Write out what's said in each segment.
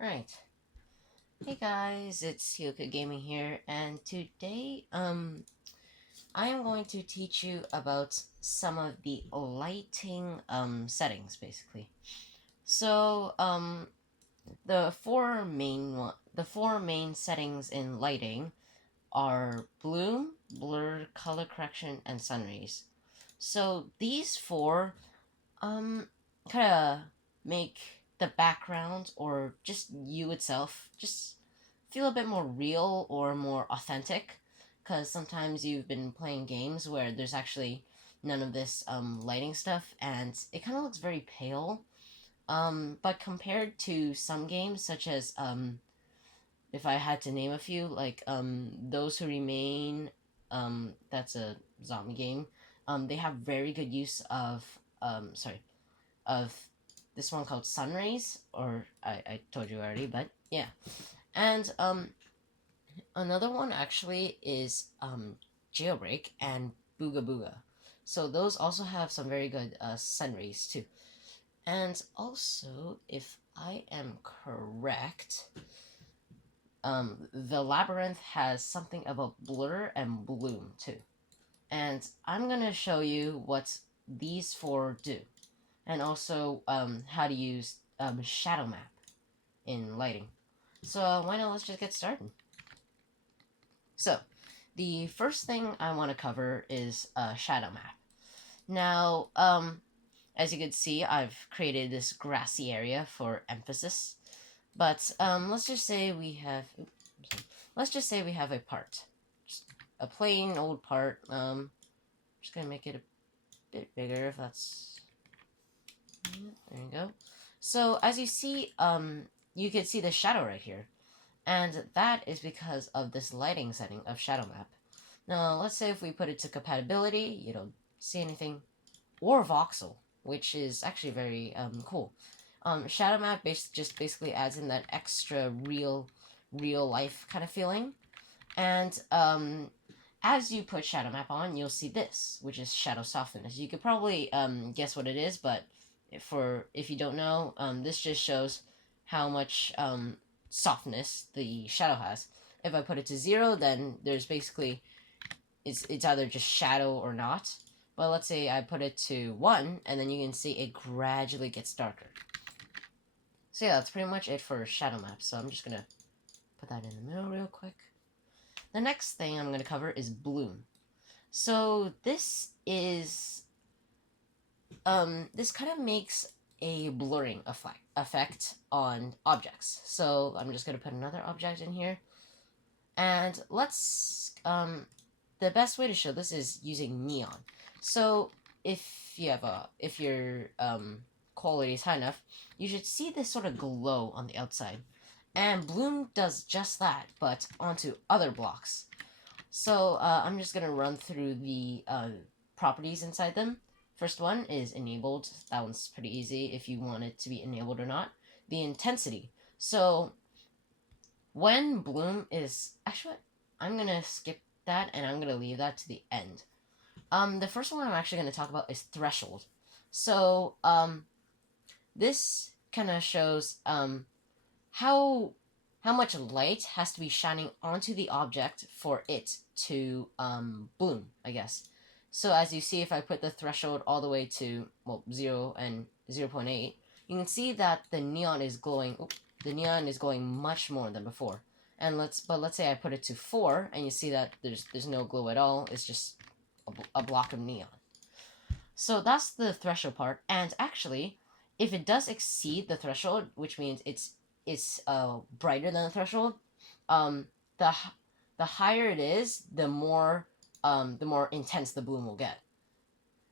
Alright. Hey guys, it's Yoka Gaming here, and today, I am going to teach you about some of the lighting, settings, basically. So, the four main settings in lighting are bloom, blur, color correction, and sun rays. So, these four, um, kind of make the background or just you itself just feel a bit more real or more authentic, because sometimes you've been playing games where there's actually none of this lighting stuff and it kind of looks very pale. But compared to some games such as if I had to name a few, like Those Who Remain, that's a zombie game. They have very good use of of this one called Sunrays, or I told you already, but yeah. And another one actually is Jailbreak and Booga Booga. So those also have some very good Sunrays too. And also, if I am correct, the Labyrinth has something of a blur and bloom too. And I'm gonna show you what these four do, and also how to use shadow map in lighting. So why not let's just get started. So the first thing I want to cover is shadow map. Now, as you can see, I've created this grassy area for emphasis, but let's just say we have a part, just a plain old part. Just gonna make it a bit bigger if that's, there you go. So as you see, you can see the shadow right here, and that is because of this lighting setting of shadow map. Now, let's say if we put it to compatibility, you don't see anything, or voxel, which is actually very cool. Shadow map just basically adds in that extra real life kind of feeling, and as you put shadow map on, you'll see this, which is shadow softness. You could probably guess what it is, but if you don't know, this just shows how much softness the shadow has. If I put it to 0, then there's basically it's either just shadow or not. But let's say I put it to 1, and then you can see it gradually gets darker. So yeah, that's pretty much it for shadow map. So I'm just gonna put that in the middle real quick. The next thing I'm gonna cover is bloom. So this is this kind of makes a blurring effect on objects. So I'm just gonna put another object in here, and let's the best way to show this is using neon. So if your quality is high enough, you should see this sort of glow on the outside. And Bloom does just that, but onto other blocks. So I'm just gonna run through the properties inside them. First one is enabled. That one's pretty easy if you want it to be enabled or not. The intensity. So when Bloom is actually, I'm gonna skip that and I'm gonna leave that to the end. The first one I'm actually gonna talk about is threshold. So this kind of shows how much light has to be shining onto the object for it to bloom, I guess. So as you see, if I put the threshold all the way to 0 and 0.8, you can see that the neon is glowing. The neon is glowing much more than before. And let's say I put it to 4, and you see that there's no glow at all. It's just a block of neon. So that's the threshold part. And actually, if it does exceed the threshold, which means it's brighter than the threshold, um, the the higher it is, the more intense the bloom will get.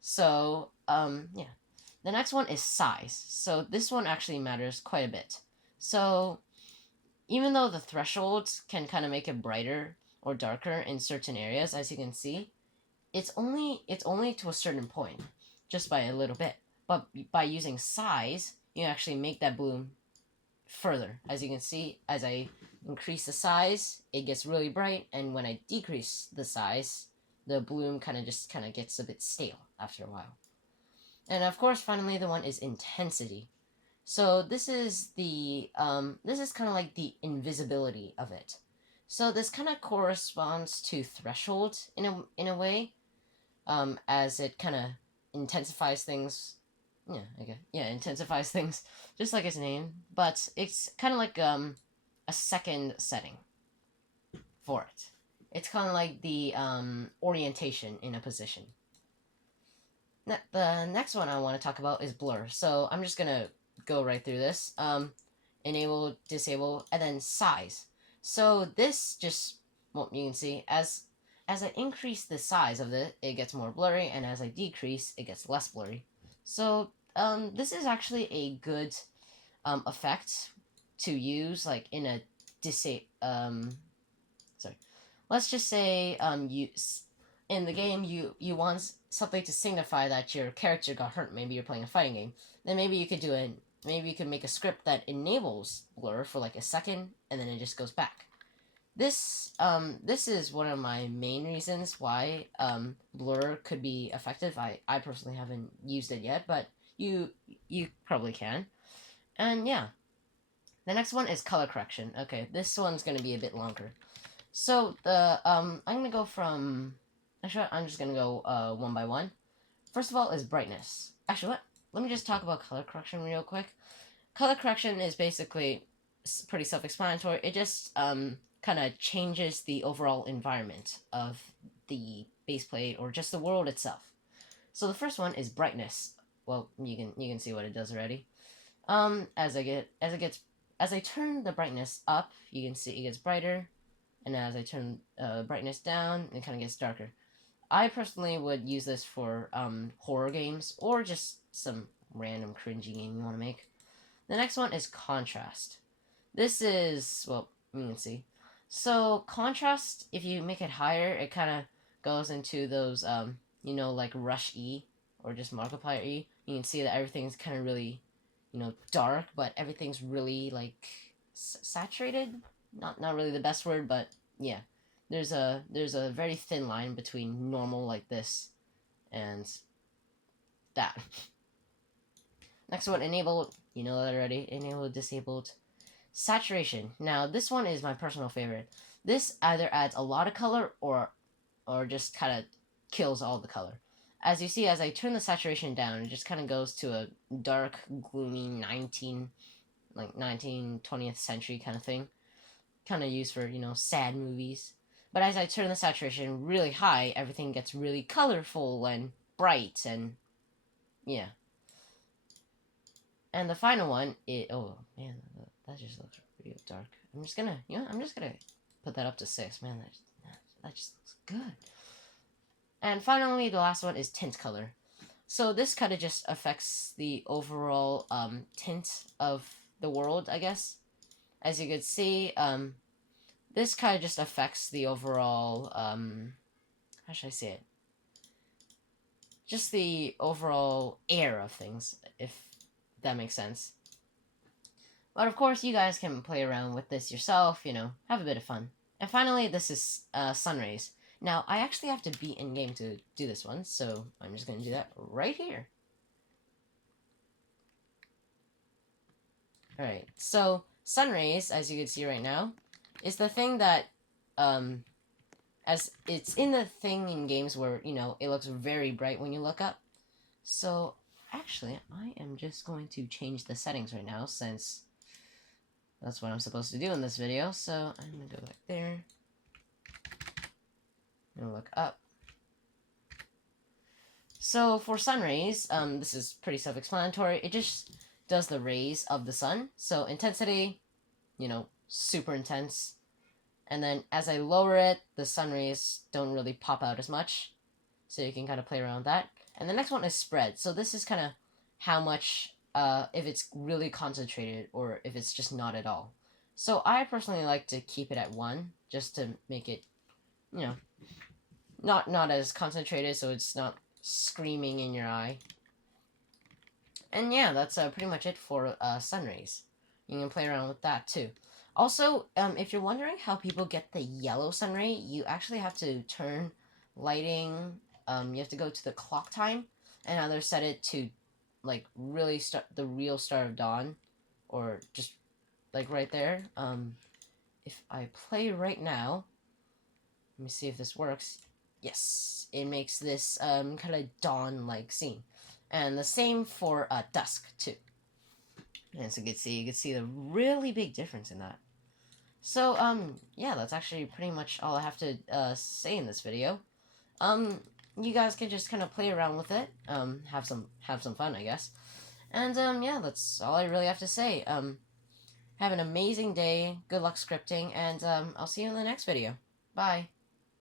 So yeah. The next one is size. So this one actually matters quite a bit. So even though the thresholds can kind of make it brighter or darker in certain areas, as you can see, it's only to a certain point, just by a little bit. But by using size, you actually make that bloom further. As you can see, as I increase the size, it gets really bright, and when I decrease the size, the bloom kind of gets a bit stale after a while. And of course, finally, the one is intensity. So this is this is kind of like the invisibility of it. So this kind of corresponds to threshold in a way, as it kind of intensifies things. Yeah, okay, yeah, intensifies things, just like its name. But it's kind of like a second setting for it. It's kind of like the orientation in a position. The next one I want to talk about is blur. So I'm just gonna go right through this. Enable, disable, and then size. So this just, well, you can see as I increase the size of it gets more blurry, and as I decrease, it gets less blurry. So this is actually a good effect to use, like in a sorry. Let's just say you in the game you want something to signify that your character got hurt. Maybe you're playing a fighting game. Then maybe you could maybe you could make a script that enables blur for like a second, and then it just goes back. This is one of my main reasons why blur could be effective. I personally haven't used it yet, but you probably can. And yeah, the next one is color correction. Okay, this one's gonna be a bit longer. So the I'm gonna go from, actually I'm just gonna go one by one. First of all is brightness. Actually, let me just talk about color correction real quick. Color correction is basically pretty self-explanatory. It just kind of changes the overall environment of the base plate or just the world itself. So the first one is brightness. Well, you can see what it does already. As I turn the brightness up, you can see it gets brighter, and as I turn brightness down, it kind of gets darker. I personally would use this for horror games or just some random cringy game you want to make. The next one is contrast. This is, well, you can see. So contrast, if you make it higher, it kind of goes into those, like Rush E or just Markiplier E. You can see that everything's kind of really, dark, but everything's really like saturated. Not really the best word, but yeah. There's a very thin line between normal like this and that. Next one, enabled. You know that already. Enabled, disabled. Saturation. Now this one is my personal favorite. This either adds a lot of color or just kind of kills all the color. As you see, as I turn the saturation down, it just kind of goes to a dark, gloomy 20th century kind of thing. Kind of used for, sad movies. But as I turn the saturation really high, everything gets really colorful and bright, and yeah. And the final one is, oh man, that just looks real dark. I'm just gonna put that up to 6. Man, that just looks good. And finally, the last one is tint color. So this kind of just affects the overall tint of the world, I guess. As you can see, this kind of just affects the overall, how should I say it? Just the overall air of things, if that makes sense. But of course, you guys can play around with this yourself, have a bit of fun. And finally, this is sun rays. Now, I actually have to be in-game to do this one, so I'm just going to do that right here. Alright, so sun rays, as you can see right now, is the thing that, as it's in the thing in games where, it looks very bright when you look up. So, actually, I am just going to change the settings right now, since that's what I'm supposed to do in this video. So, I'm going to go back there. I'm going to look up. So, for sun rays, this is pretty self-explanatory. It just does the rays of the sun. So, intensity, super intense. And then as I lower it, the sun rays don't really pop out as much. So you can kind of play around with that. And the next one is spread. So this is kind of how much, if it's really concentrated or if it's just not at all. So I personally like to keep it at 1, just to make it, not as concentrated, so it's not screaming in your eye. And yeah, that's pretty much it for sun rays. You can play around with that too. Also, if you're wondering how people get the yellow sun ray, you actually have to turn lighting. You have to go to the clock time and either set it to like really start the real start of dawn, or just like right there. If I play right now, let me see if this works. Yes, it makes this kind of dawn-like scene, and the same for dusk too. And so you can see the really big difference in that. So yeah, that's actually pretty much all I have to say in this video. You guys can just kind of play around with it, have some fun, I guess. And yeah, that's all I really have to say. Have an amazing day. Good luck scripting, and I'll see you in the next video. Bye.